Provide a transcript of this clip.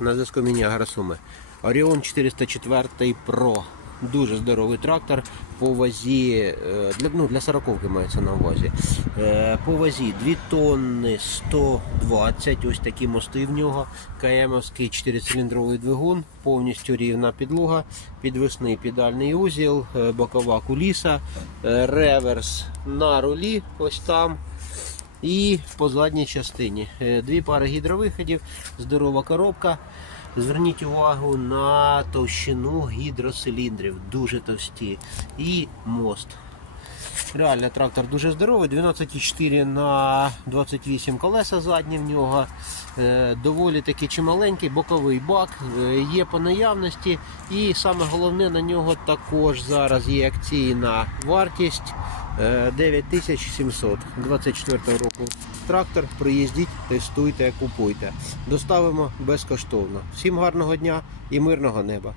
На зв'язку Міні Суми. Оріон 404 Pro. Дуже здоровий трактор. По вазі е, для, ну, для сороковки мається на увазі. Е, По вазі 2 тонни 120. Ось такі мости в нього. КМовський 4-циліндровий двигун, повністю рівна підлога, підвісний педальний узіл, е, бокова куліса, реверс на рулі. Ось там. І по задній частині Е, дві пари гідровиходів, здорова коробка. Зверніть увагу на товщину гідроциліндрів, дуже товсті. І мост. Реально трактор дуже здоровий, 12,4 на 28 колеса задні в нього. Е, Доволі таки чималенький боковий бак, е, є по наявності. І саме головне на нього також зараз є акційна вартість 9700 24 року. Трактор, приїздіть, тестуйте, купуйте. Доставимо безкоштовно. Всім гарного дня і мирного неба!